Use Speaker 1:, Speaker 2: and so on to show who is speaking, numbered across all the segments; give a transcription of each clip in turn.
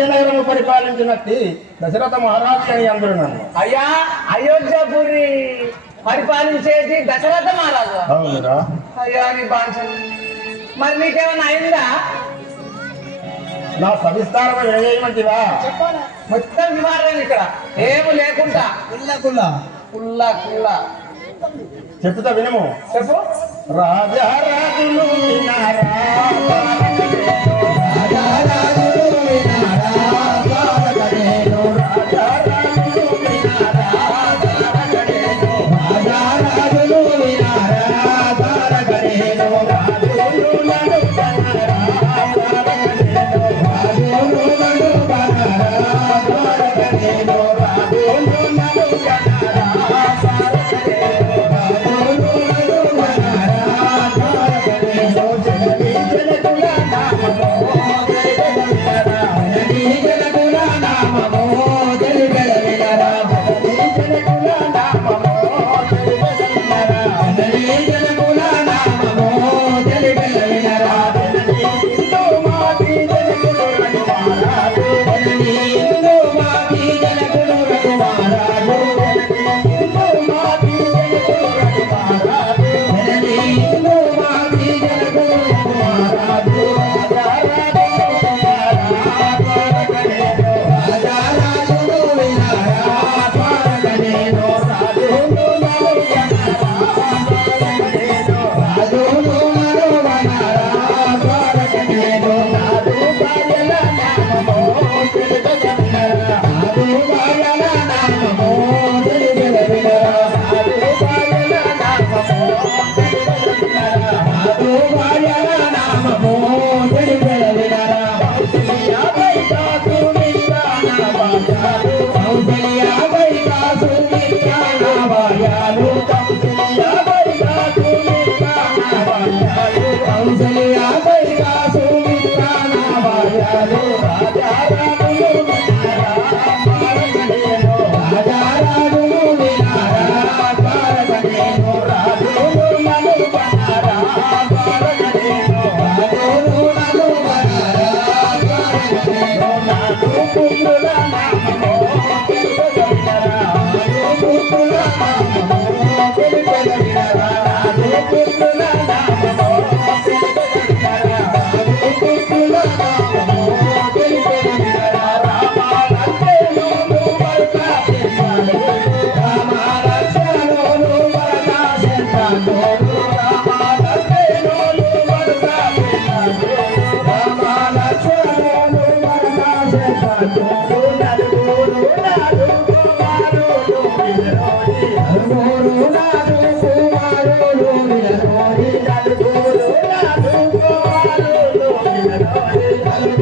Speaker 1: అయోధ్య నగరము పరిపాలించినట్టు దశరథ మహారాజు అందరూ నన్ను
Speaker 2: అయ్యా అయోధ్యపురి పరిపాలించేది దశరథ మహారాజు.
Speaker 1: అవునురా.
Speaker 2: అయ్యా నీ బాంచన్ మరి నీకేమైనా అయిందా?
Speaker 1: నా సవిస్తారం ఏమంటివా
Speaker 2: మొత్తం నివారణ ఇక్కడ. ఏమి లేకుండా. కుల్ల కుల్ల
Speaker 1: చెప్పుతా వినము.
Speaker 2: చెప్పు.
Speaker 1: రాజా రాజులు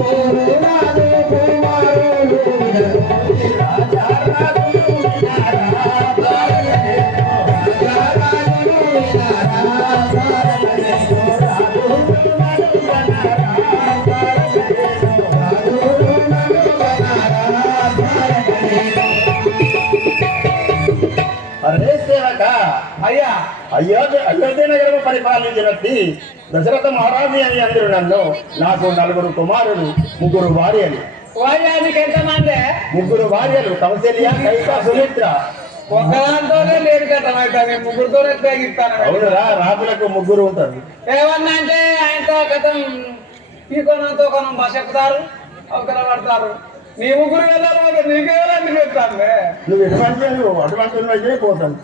Speaker 1: నలుగురు నాదు సేవక
Speaker 2: అయ్యా
Speaker 1: అయోధ్య అయోధ్య నగరం పరిపాలించినట్టి దశరథ మహారాజు అని అందరు నన్ను నాకు నలుగురు కుమారులు ముగ్గురు భార్యలు.
Speaker 2: వాయానికి ఎంతమంది
Speaker 1: ముగ్గురు భార్యలు కౌశల్య కైక సుమిత్ర.
Speaker 2: ఒక్కదాంతోనే లేడు కదా అయితే ముగ్గురుతోనే ఉపయోగిస్తాను.
Speaker 1: అవునురా రాజులకు ముగ్గురు ఉంటారు.
Speaker 2: ఏమన్నా అంటే ఆయనతో కథం ఈ కొనంతో కొనం భాష చెప్తారు అవతల పడతారు. నీ ముగ్గురు వెళ్ళాలి నీకే వెళ్ళాలి
Speaker 1: నువ్వు ఎటువంటి అటువంటి పోతాను.